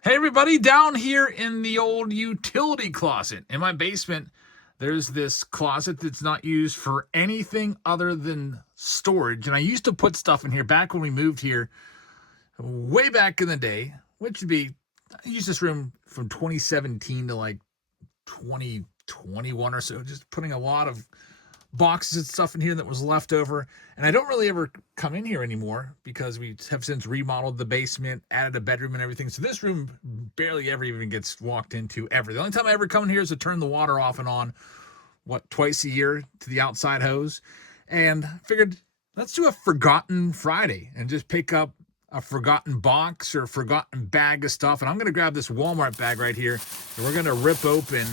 Hey everybody, down here in the old utility closet in my basement, there's this closet that's not used for anything other than storage. And I used to put stuff in here back when we moved here, way back in the day, which would be, I used this room from 2017 to like 2021 or so, just putting a lot of boxes and stuff in here that was left over. And I don't really ever come in here anymore because we have since remodeled the basement, added a bedroom and everything. So this room barely ever even gets walked into ever. The only time I ever come in here is to turn the water off and on, twice a year to the outside hose. And I figured, let's do a Forgotten Friday and just pick up a forgotten box or a forgotten bag of stuff. And I'm going to grab this Walmart bag right here and we're going to rip open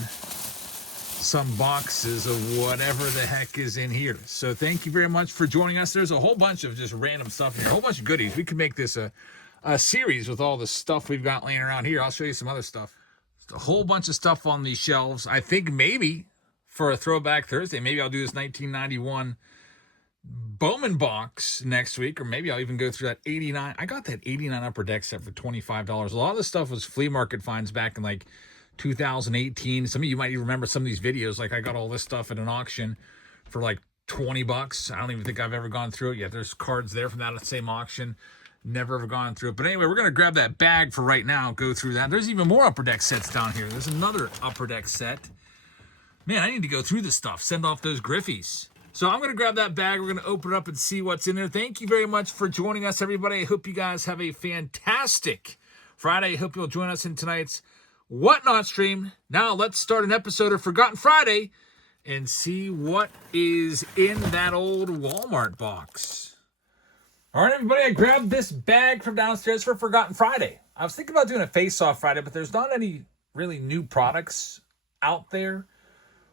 some boxes of whatever the heck is in here. So thank you very much for joining us. There's a whole bunch of just random stuff here, a whole bunch of goodies. We could make this a series with all the stuff we've got laying around here. I'll show you some other stuff. Just a whole bunch of stuff on these shelves. I think maybe for a Throwback Thursday, maybe I'll do this 1991 Bowman box next week, or maybe I'll even go through that 89. I got that 89 Upper Deck set for $25. A lot of the stuff was flea market finds back in like 2018. Some of you might even remember some of these videos. Like I got all this stuff at an auction for like 20 bucks. I don't even think I've ever gone through it yet. There's cards there from that same auction. Never ever gone through it. But anyway, we're going to grab that bag for right now, go through that. There's even more Upper Deck sets down here. There's another Upper Deck set. Man, I need to go through this stuff. Send off those Griffies. So I'm going to grab that bag. We're going to open it up and see what's in there. Thank you very much for joining us, everybody. I hope you guys have a fantastic Friday. I hope you'll join us in tonight's Whatnot stream. Now let's start an episode of Forgotten Friday and see what is in that old Walmart box. All right, everybody, I grabbed this bag from downstairs for Forgotten Friday. I was thinking about doing a face-off Friday, but there's not any really new products out there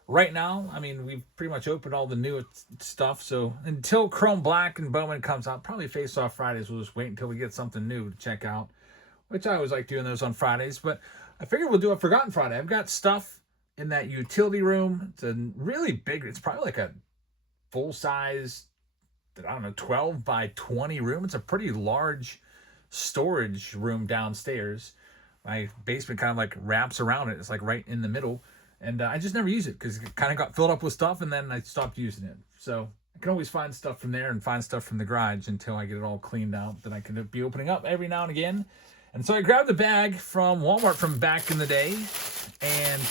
right now. I mean, we've pretty much opened all the new stuff, so until Chrome Black and Bowman comes out, probably face-off Fridays, we'll just wait until we get something new to check out, which I always like doing those on Fridays, but I figured we'll do a Forgotten Friday. I've got stuff in that utility room. It's a really big, it's probably like a full-size, I don't know, 12 by 20 room. It's a pretty large storage room downstairs. My basement kind of like wraps around it. It's like right in the middle. And I just never use it because it kind of got filled up with stuff and then I stopped using it. So I can always find stuff from there and find stuff from the garage until I get it all cleaned out that I can be opening up every now and again. And so I grabbed a bag from Walmart from back in the day, and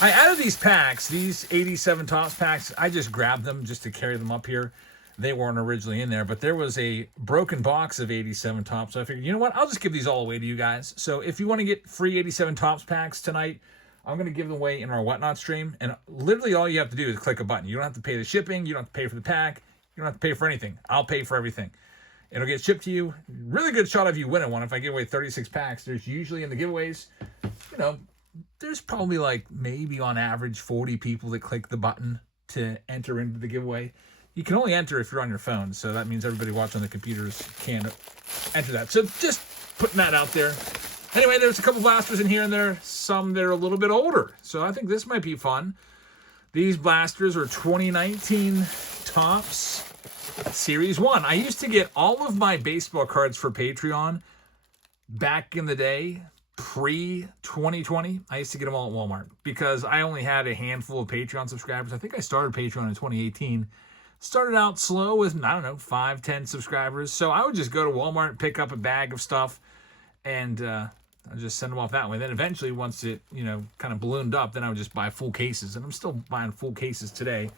I added these packs, these 87 Tops packs. I just grabbed them just to carry them up here. They weren't originally in there, but there was a broken box of 87 Tops. So I figured, you know what? I'll just give these all away to you guys. So if you want to get free 87 Tops packs tonight, I'm going to give them away in our Whatnot stream. And literally all you have to do is click a button. You don't have to pay the shipping. You don't have to pay for the pack. You don't have to pay for anything. I'll pay for everything. It'll get shipped to you. Really good shot of you winning one. If I give away 36 packs, there's usually in the giveaways, you know, there's probably like maybe on average 40 people that click the button to enter into the giveaway. You can only enter if you're on your phone, so that means everybody watching on the computers can enter that. So just putting that out there. Anyway, there's a couple blasters in here and there. Some that are a little bit older, so I think this might be fun. These blasters are 2019 Tops Series 1. I used to get all of my baseball cards for Patreon back in the day, pre-2020. I used to get them all at Walmart because I only had a handful of Patreon subscribers. I think I started Patreon in 2018. Started out slow with, I don't know, 5, 10 subscribers. So I would just go to Walmart, pick up a bag of stuff, and I'd just send them off that way. Then eventually, once it, you know, kind of ballooned up, then I would just buy full cases. And I'm still buying full cases today.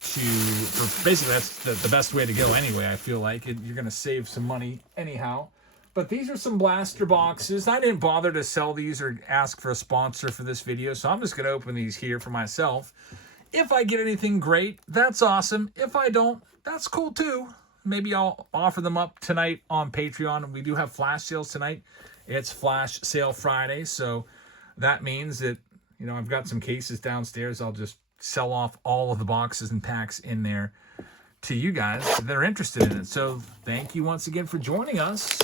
Basically that's the best way to go anyway. I feel like you're going to save some money anyhow. But these are some blaster boxes. I didn't bother to sell these or ask for a sponsor for this video, so I'm just going to open these here for myself. If I get anything great, that's awesome. If I don't, that's cool too. Maybe I'll offer them up tonight on Patreon. We do have flash sales tonight. It's Flash Sale Friday, so that means that, you know, I've got some cases downstairs. I'll just sell off all of the boxes and packs in there to you guys that are interested in it. So thank you once again for joining us.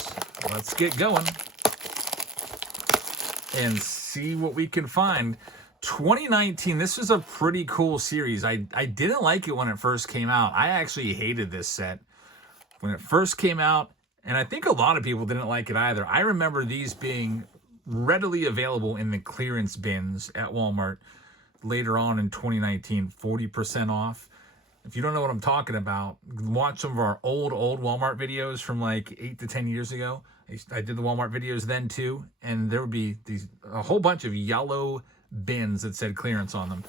Let's get going and see what we can find. 2019, this was a pretty cool series. I didn't like it when it first came out. I actually hated this set when it first came out, and I think a lot of people didn't like it either. I remember these being readily available in the clearance bins at Walmart later on in 2019, 40% off. If you don't know what I'm talking about, watch some of our old Walmart videos from like 8 to 10 years ago. I did the Walmart videos then too, and there would be a whole bunch of yellow bins that said clearance on them.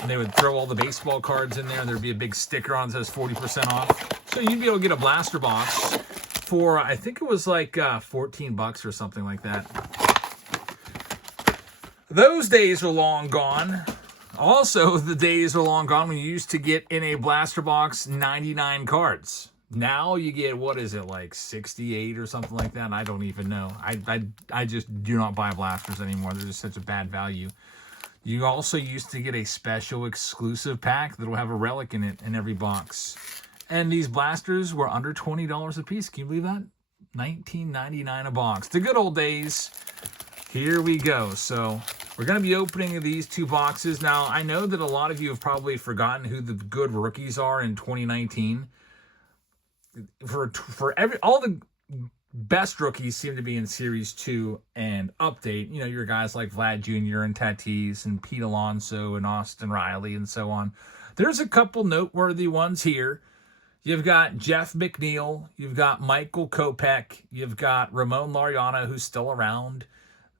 And they would throw all the baseball cards in there, and there'd be a big sticker on that says 40% off. So you'd be able to get a blaster box for, I think it was like $14 or something like that. Those days are long gone. Also, the days are long gone when you used to get in a blaster box 99 cards. Now you get, what is it, like 68 or something like that? I don't even know. I just do not buy blasters anymore. They're just such a bad value. You also used to get a special exclusive pack that will have a relic in it in every box. And these blasters were under $20 a piece. Can you believe that? $19.99 a box. The good old days. Here we go. So we're going to be opening these two boxes. Now, I know that a lot of you have probably forgotten who the good rookies are in 2019. All the best rookies seem to be in Series 2 and Update. You know, your guys like Vlad Jr. and Tatis and Pete Alonso and Austin Riley and so on. There's a couple noteworthy ones here. You've got Jeff McNeil. You've got Michael Kopech. You've got Ramon Laureano, who's still around.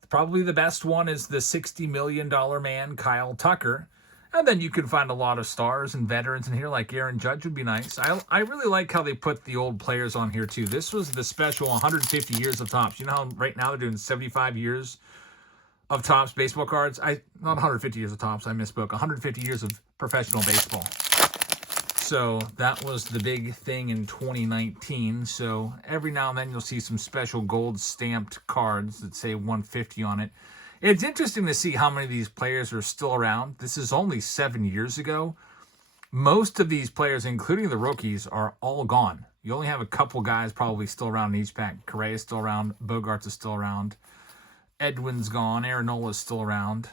Probably the best one is the $60 million man, Kyle Tucker. And then you can find a lot of stars and veterans in here, like Aaron Judge would be nice. I really like how they put the old players on here, too. This was the special 150 years of Topps. You know how right now they're doing 75 years of Topps baseball cards? Not 150 years of Topps, I misspoke. 150 years of professional baseball. So that was the big thing in 2019. So every now and then you'll see some special gold stamped cards that say 150 on it. It's interesting to see how many of these players are still around. This is only 7 years ago. Most of these players, including the rookies, are all gone. You only have a couple guys probably still around in each pack. Correa is still around. Bogarts is still around. Edwin's gone. Aaron Nola's still around.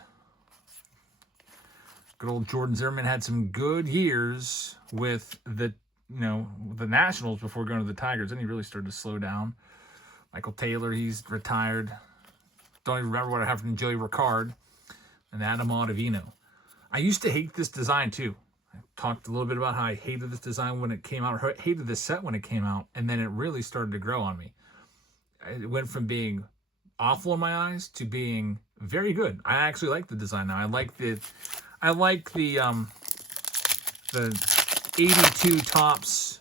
Good old Jordan Zimmerman had some good years with the Nationals before going to the Tigers. Then he really started to slow down. Michael Taylor, he's retired. Don't even remember what happened to Joey Ricard and Adam Ottavino. I used to hate this design too. I talked a little bit about how I hated this design when it came out, or hated this set when it came out, and then it really started to grow on me. It went from being awful in my eyes to being very good. I actually like the design now. I like the 82 Topps,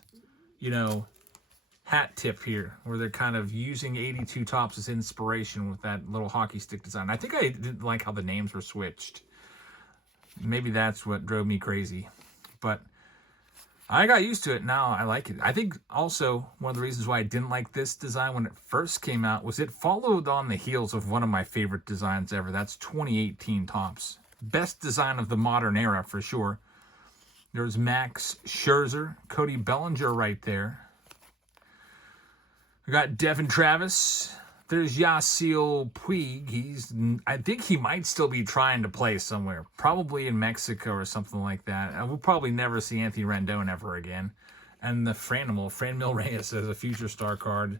hat tip here, where they're kind of using 82 Topps as inspiration with that little hockey stick design. I think I didn't like how the names were switched. Maybe that's what drove me crazy. But I got used to it. Now I like it. I think also one of the reasons why I didn't like this design when it first came out was it followed on the heels of one of my favorite designs ever. That's 2018 Topps. Best design of the modern era for sure. There's Max Scherzer, Cody Bellinger right there. We got Devin Travis. There's Yasiel Puig. I think he might still be trying to play somewhere, probably in Mexico or something like that. We'll probably never see Anthony Rendon ever again. And the Franmil Reyes as a future star card.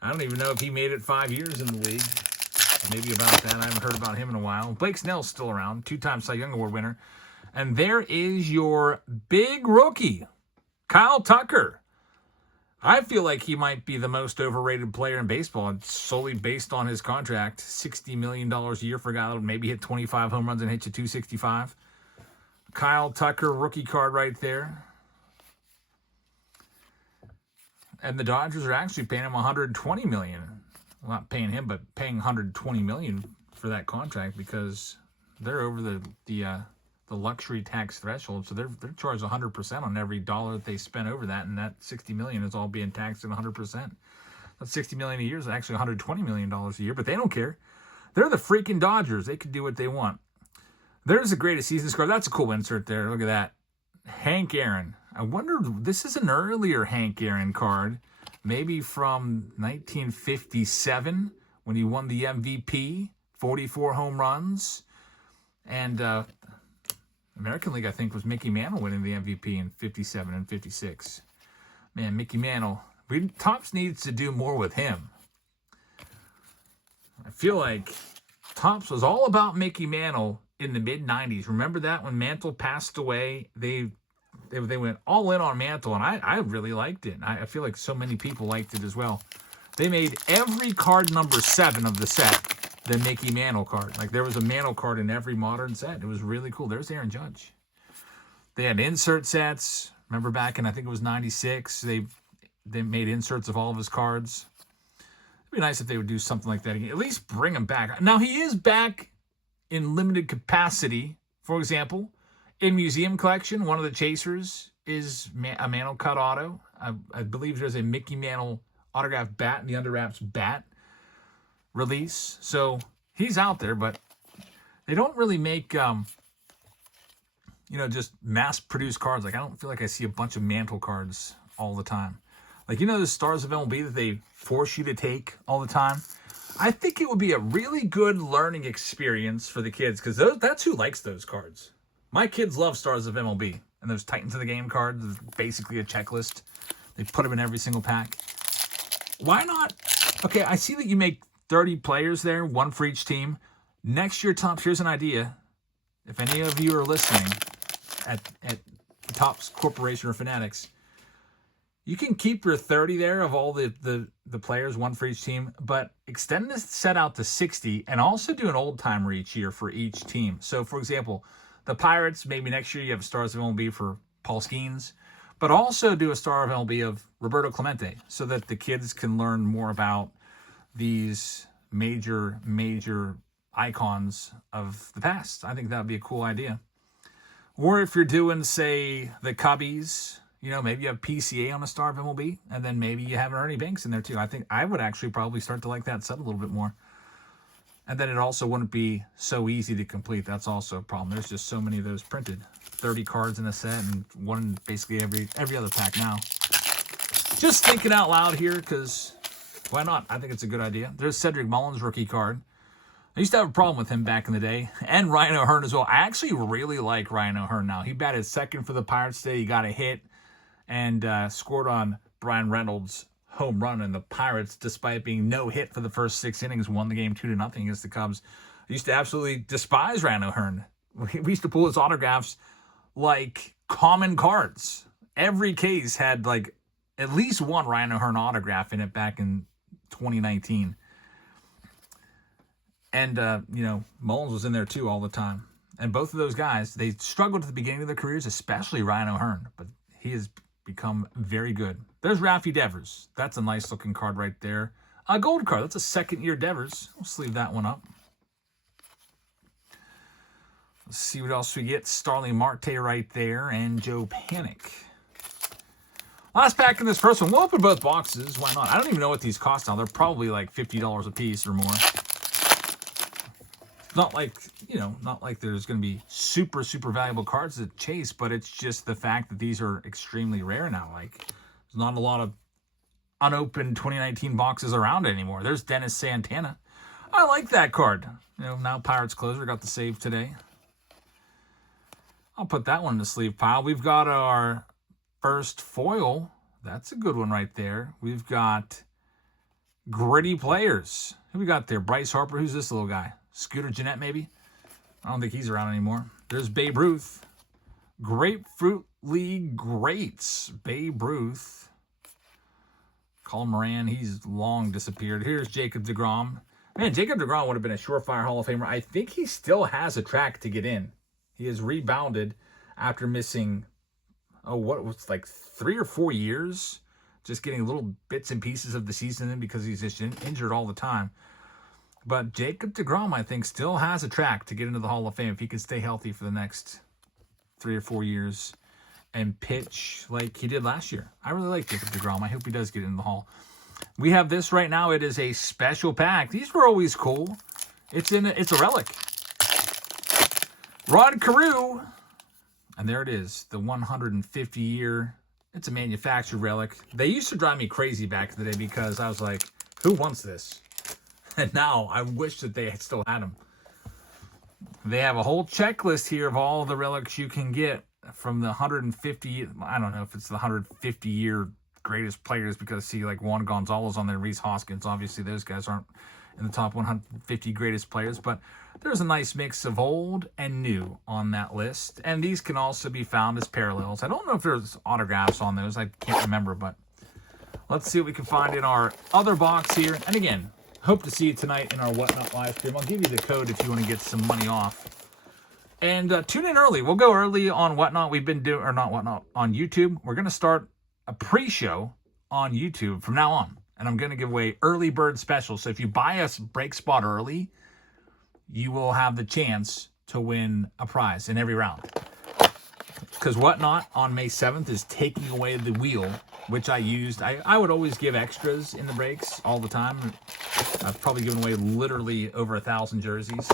I don't even know if he made it 5 years in the league. Maybe about that. I haven't heard about him in a while. Blake Snell's still around, 2-time Cy Young Award winner. And there is your big rookie, Kyle Tucker. I feel like he might be the most overrated player in baseball. It's solely based on his contract. $60 million a year for a guy that would maybe hit 25 home runs and hit you 265. Kyle Tucker, rookie card right there. And the Dodgers are actually paying him $120 million. Well, not paying him, but paying $120 million for that contract because they're over the luxury tax threshold, so they're charged 100% on every dollar that they spend over that, and that $60 million is all being taxed at 100%. That's $60 million a year is actually $120 million a year, but they don't care. They're the freaking Dodgers. They can do what they want. There's the greatest season score. That's a cool insert there. Look at that. Hank Aaron. I wonder, this is an earlier Hank Aaron card, maybe from 1957 when he won the MVP, 44 home runs, and American League, I think, was Mickey Mantle winning the MVP in 57 and 56. Man, Mickey Mantle. Topps needs to do more with him. I feel like Topps was all about Mickey Mantle in the mid-90s. Remember that when Mantle passed away? They went all in on Mantle, and I really liked it. I feel like so many people liked it as well. They made every card number 7 of the set the Mickey Mantle card. Like, there was a Mantle card in every modern set. It was really cool. There's Aaron Judge. They had insert sets. Remember back in, I think it was 96, they made inserts of all of his cards. It'd be nice if they would do something like that again. At least bring him back. Now, he is back in limited capacity. For example, in museum collection, one of the chasers is a Mantle cut auto. I believe there's a Mickey Mantle autographed bat in the under wraps bat release. So he's out there, but they don't really make, just mass-produced cards. Like, I don't feel like I see a bunch of Mantle cards all the time. Like, the Stars of MLB that they force you to take all the time? I think it would be a really good learning experience for the kids, because that's who likes those cards. My kids love Stars of MLB, and those Titans of the Game cards is basically a checklist. They put them in every single pack. Why not? Okay, I see that you make 30 players there, 1 for each team. Next year, Topps, here's an idea. If any of you are listening at Topps Corporation or Fanatics, you can keep your 30 there of all the players, 1 for each team, but extend this set out to 60 and also do an old timer each year for each team. So, for example, the Pirates, maybe next year you have Stars of MLB for Paul Skeens, but also do a Star of MLB of Roberto Clemente so that the kids can learn more about these major icons of the past. I think that would be a cool idea. Or if you're doing, say, the Cubbies, maybe you have PCA on a Star of MLB, and then maybe you have Ernie Banks in there too. I think I would actually probably start to like that set a little bit more. And then it also wouldn't be so easy to complete. That's also a problem. There's just so many of those printed. 30 cards in a set and one basically every other pack now. Just thinking out loud here, because why not? I think it's a good idea. There's Cedric Mullins rookie card. I used to have a problem with him back in the day. And Ryan O'Hearn as well. I actually really like Ryan O'Hearn now. He batted second for the Pirates today. He got a hit and scored on Brian Reynolds' home run. And the Pirates, despite being no hit for the first 6 innings, won the game 2-0 against the Cubs. I used to absolutely despise Ryan O'Hearn. We used to pull his autographs like common cards. Every case had like at least one Ryan O'Hearn autograph in it back in 2019. And, Mullins was in there too all the time. And both of those guys, they struggled at the beginning of their careers, especially Ryan O'Hearn. But he has become very good. There's Raffy Devers. That's a nice looking card right there. A gold card. That's a second-year Devers. We'll sleeve that one up. Let's see what else we get. Starling Marte right there, and Joe Panic. Last pack in this first one. We'll open both boxes. Why not? I don't even know what these cost now. They're probably like $50 a piece or more. Not like, not like there's going to be super valuable cards to chase, but it's just the fact that these are extremely rare now. Like, there's not a lot of unopened 2019 boxes around anymore. There's Dennis Santana. I like that card. Now Pirates closer got the save today. I'll put that one in the sleeve pile. We've got our first foil. That's a good one right there. We've got gritty players. Who we got there? Bryce Harper. Who's this little guy? Scooter Gennett, maybe? I don't think he's around anymore. There's Babe Ruth. Grapefruit League Greats. Babe Ruth. Colin Moran, he's long disappeared. Here's Jacob deGrom. Man, Jacob deGrom would have been a surefire Hall of Famer. I think he still has a track to get in. He has rebounded after missing, what was like 3 or 4 years? Just getting little bits and pieces of the season in because he's just injured all the time. But Jacob deGrom, I think, still has a track to get into the Hall of Fame if he can stay healthy for the next 3 or 4 years and pitch like he did last year. I really like Jacob deGrom. I hope he does get into the Hall. We have this right now. It is a special pack. These were always cool. It's a relic. Rod Carew. And there it is, the 150-year. It's a manufactured relic. They used to drive me crazy back in the day because I was like, who wants this? And now I wish that they still had them. They have a whole checklist here of all the relics you can get from the 150. I don't know if it's the 150-year greatest players because see like Juan Gonzalez on there, Reese Hoskins. Obviously, those guys aren't in the top 150 greatest players, but there's a nice mix of old and new on that list. And these can also be found as parallels. I don't know if there's autographs on those. I can't remember, but let's see what we can find in our other box here. And again, hope to see you tonight in our Whatnot live stream. I'll give you the code if you want to get some money off. And tune in early. We'll go early on Whatnot. We've been doing, or not Whatnot, on YouTube. We're going to start a pre-show on YouTube from now on. And I'm going to give away early bird specials. So if you buy us break spot early, you will have the chance to win a prize in every round. Because Whatnot on May 7th is taking away the wheel, which I used. I would always give extras in the breaks all the time. I've probably given away literally over 1,000 jerseys.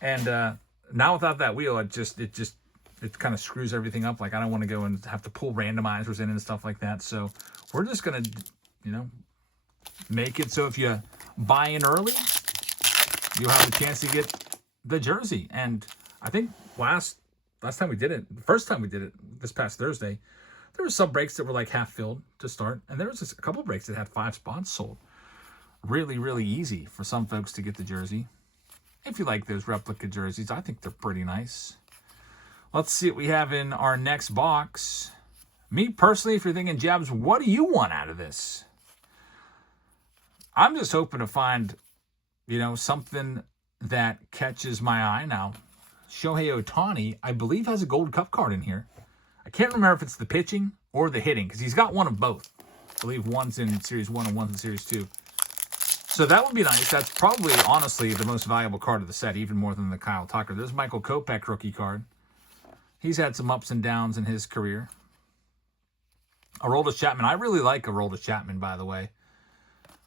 And now without that wheel, it kind of screws everything up. Like, I don't want to go and have to pull randomizers in and stuff like that. So we're just going to, make it so if you buy in early, you'll have a chance to get the jersey. And I think last time we did it, the first time we did it this past Thursday, there were some breaks that were like half filled to start. And there was just a couple breaks that had 5 spots sold. Really, really easy for some folks to get the jersey. If you like those replica jerseys, I think they're pretty nice. Let's see what we have in our next box. Me personally, if you're thinking, Jabs, what do you want out of this? I'm just hoping to find, something that catches my eye now. Shohei Ohtani, I believe, has a gold cup card in here. I can't remember if it's the pitching or the hitting, because he's got one of both. I believe one's in Series 1 and one's in Series 2. So that would be nice. That's probably, honestly, the most valuable card of the set, even more than the Kyle Tucker. There's Michael Kopech rookie card. He's had some ups and downs in his career. Aroldis Chapman. I really like Aroldis Chapman, by the way.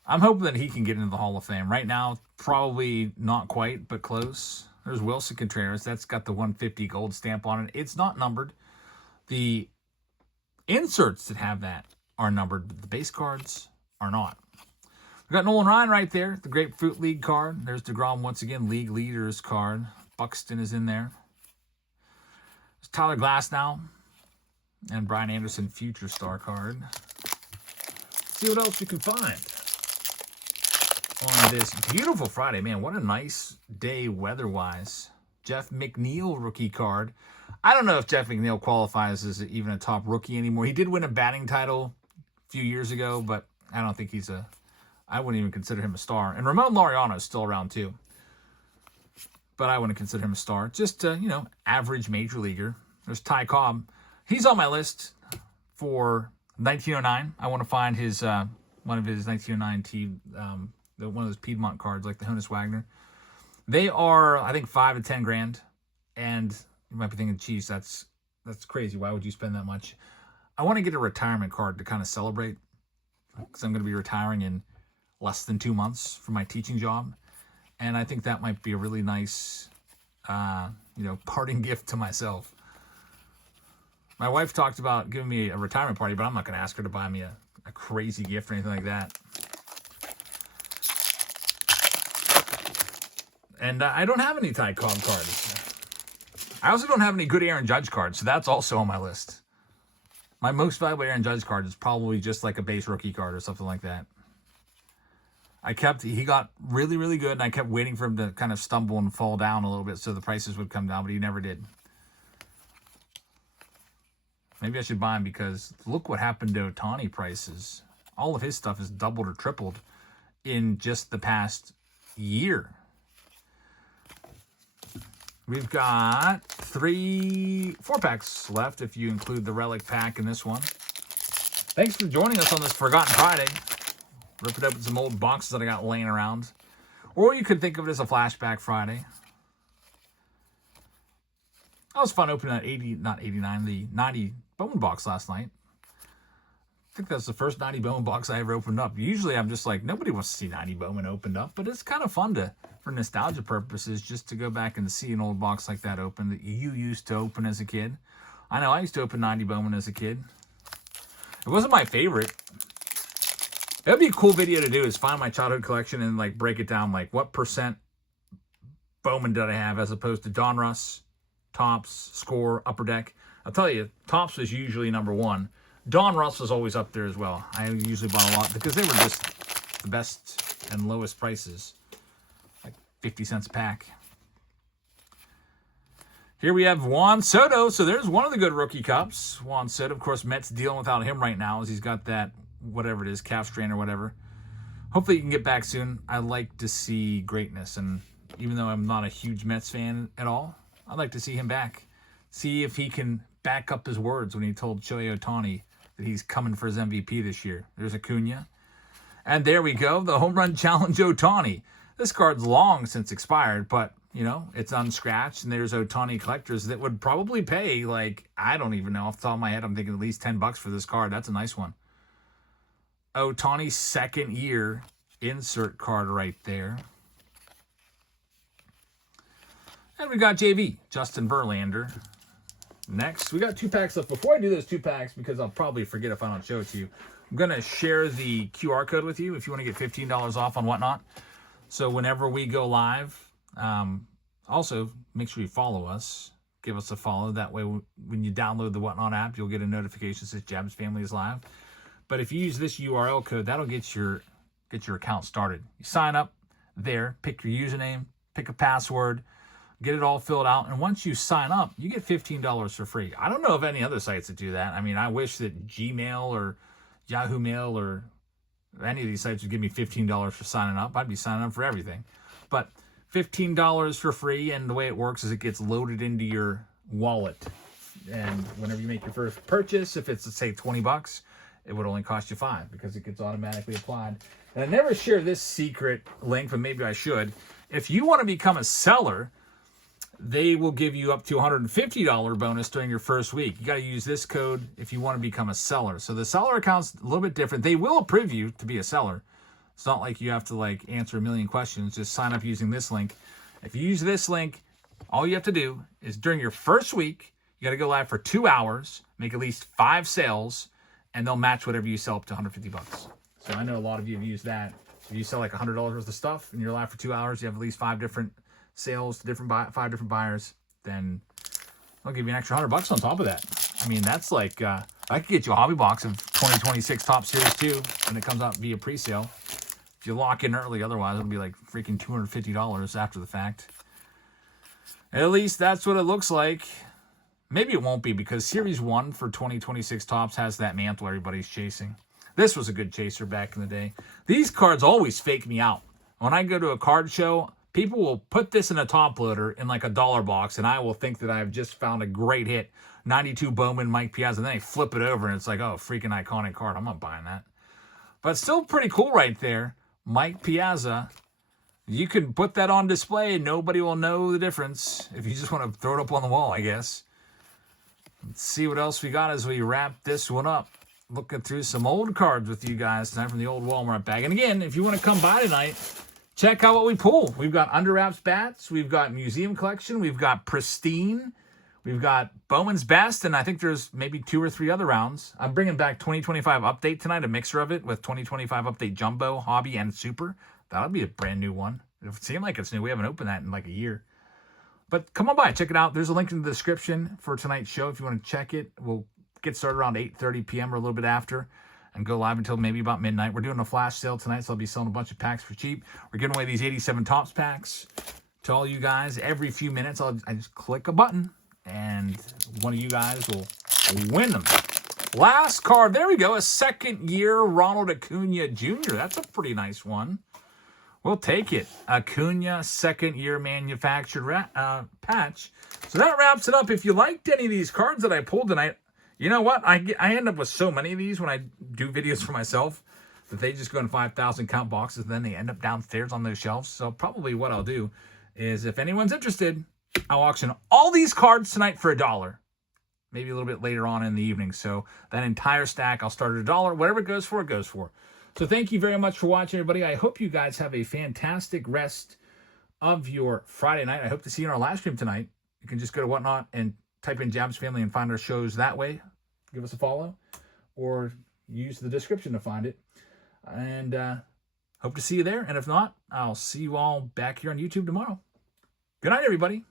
I'm hoping that he can get into the Hall of Fame. Right now, probably not quite, but close. There's Wilson Contreras. That's got the 150 gold stamp on it. It's not numbered. The inserts that have that are numbered, but the base cards are not. We got Nolan Ryan right there, the Grapefruit League card. There's DeGrom once again, League Leaders card. Buxton is in there. There's Tyler Glasnow and Brian Anderson Future Star card. Let's see what else we can find on this beautiful Friday. Man, what a nice day weather-wise. Jeff McNeil rookie card. I don't know if Jeff McNeil qualifies as even a top rookie anymore. He did win a batting title a few years ago, but I don't think he's I wouldn't even consider him a star. And Ramon Laureano is still around too. But I wouldn't consider him a star. Just, average major leaguer. There's Ty Cobb. He's on my list for 1909. I want to find his one of his 1909 one of those Piedmont cards, like the Honus Wagner. They are, I think, $5 to $10 and you might be thinking, geez, that's crazy. Why would you spend that much? I want to get a retirement card to kind of celebrate, because I'm going to be retiring in less than 2 months from my teaching job, and I think that might be a really nice, parting gift to myself. My wife talked about giving me a retirement party, but I'm not going to ask her to buy me a crazy gift or anything like that. And I don't have any Ty Cobb cards. I also don't have any good Aaron Judge cards, so that's also on my list. My most valuable Aaron Judge card is probably just like a base rookie card or something like that. He got really, really good, and I kept waiting for him to kind of stumble and fall down a little bit so the prices would come down, but he never did. Maybe I should buy him, because look what happened to Ohtani prices. All of his stuff has doubled or tripled in just the past year. We've got 4 packs left if you include the relic pack in this one. Thanks for joining us on this Forgotten Friday. Ripping open some old boxes that I got laying around. Or you could think of it as a flashback Friday. That was fun opening that the 90 Bowman box last night. I think that's the first 90 Bowman box I ever opened up. Usually I'm just like, nobody wants to see 90 Bowman opened up, but it's kind of fun for nostalgia purposes, just to go back and see an old box like that open that you used to open as a kid. I know I used to open 90 Bowman as a kid. It wasn't my favorite. It would be a cool video to do, is find my childhood collection and like break it down, like what percent Bowman did I have as opposed to Donruss, Topps, Score, Upper Deck. I'll tell you, Topps was usually number 1. Donruss was always up there as well. I usually bought a lot because they were just the best and lowest prices, like 50 cents a pack. Here we have Juan Soto. So there's one of the good rookie cups. Juan Soto, of course, Mets dealing without him right now as he's got that, whatever it is, calf strain or whatever. Hopefully he can get back soon. I like to see greatness, and even though I'm not a huge Mets fan at all, I'd like to see him back. See if he can back up his words when he told Shohei Ohtani that he's coming for his MVP this year. There's Acuna. And there we go, the Home Run Challenge Ohtani. This card's long since expired, but, you know, it's unscratched, and there's Ohtani collectors that would probably pay, like, I don't even know, off the top of my head, I'm thinking at least $10 for this card. That's a nice one. Ohtani's second year insert card right there. And we got JV, Justin Verlander. Next, we got 2 packs left. Before I do those 2 packs, because I'll probably forget if I don't show it to you, I'm going to share the QR code with you if you want to get $15 off on Whatnot. So whenever we go live, also make sure you follow us. Give us a follow. That way, when you download the Whatnot app, you'll get a notification that says Jab's Family is live. But if you use this URL code, that'll get your account started. You sign up there, pick your username, pick a password, get it all filled out, and once you sign up, you get $15 for free. I don't know of any other sites that do that. I mean, I wish that Gmail or Yahoo Mail or any of these sites would give me $15 for signing up. I'd be signing up for everything. But $15 for free, and the way it works is it gets loaded into your wallet. And whenever you make your first purchase, if it's, let's say, $20, it would only cost you $5 because it gets automatically applied. And I never share this secret link, but maybe I should. If you want to become a seller, they will give you up to $150 bonus during your first week. You got to use this code if you want to become a seller. So the seller account's a little bit different. They will approve you to be a seller. It's not like you have to like answer a million questions. Just sign up using this link. If you use this link, all you have to do is during your first week, you got to go live for 2 hours, make at least 5 sales, and they'll match whatever you sell up to $150. So I know a lot of you have used that. If you sell like $100 worth of stuff and you're live for 2 hours, you have at least 5 different sales to 5 different buyers, then I'll give you an extra $100 on top of that. I mean, that's like, I could get you a hobby box of 2026 Top Series 2 when it comes out via pre-sale. If you lock in early, otherwise it'll be like freaking $250 after the fact. At least that's what it looks like. Maybe it won't be because Series 1 for 2026 Topps has that mantle everybody's chasing. This was a good chaser back in the day. These cards always fake me out. When I go to a card show, people will put this in a top loader in like a dollar box, and I will think that I've just found a great hit. 92 Bowman, Mike Piazza, and then they flip it over, and it's like, oh, freaking iconic card. I'm not buying that. But still pretty cool right there. Mike Piazza. You can put that on display, and nobody will know the difference if you just want to throw it up on the wall, I guess. Let's see what else we got as we wrap this one up. Looking through some old cards with you guys tonight from the old Walmart bag. And again, if you want to come by tonight, check out what we pull. We've got Under Wraps Bats. We've got Museum Collection. We've got Pristine. We've got Bowman's Best. And I think there's maybe 2 or 3 other rounds. I'm bringing back 2025 Update tonight, a mixer of it with 2025 Update Jumbo, Hobby, and Super. That'll be a brand new one. It seems like it's new. We haven't opened that in like a year. But come on by. Check it out. There's a link in the description for tonight's show if you want to check it. We'll get started around 8:30 p.m. or a little bit after and go live until maybe about midnight. We're doing a flash sale tonight, so I'll be selling a bunch of packs for cheap. We're giving away these 87 Topps packs to all you guys. Every few minutes, I just click a button, and one of you guys will win them. Last card. There we go. A second-year Ronald Acuna Jr. That's a pretty nice one. We'll take it. Acuna, second-year manufactured patch. So that wraps it up. If you liked any of these cards that I pulled tonight, you know what? I end up with so many of these when I do videos for myself that they just go in 5,000 count boxes, and then they end up downstairs on those shelves. So probably what I'll do is if anyone's interested, I'll auction all these cards tonight for $1. Maybe a little bit later on in the evening. So that entire stack, I'll start at $1. Whatever it goes for, it goes for. So thank you very much for watching, everybody. I hope you guys have a fantastic rest of your Friday night. I hope to see you in our live stream tonight. You can just go to Whatnot and type in Jab's Family and find our shows that way. Give us a follow or use the description to find it. And hope to see you there. And if not, I'll see you all back here on YouTube tomorrow. Good night, everybody.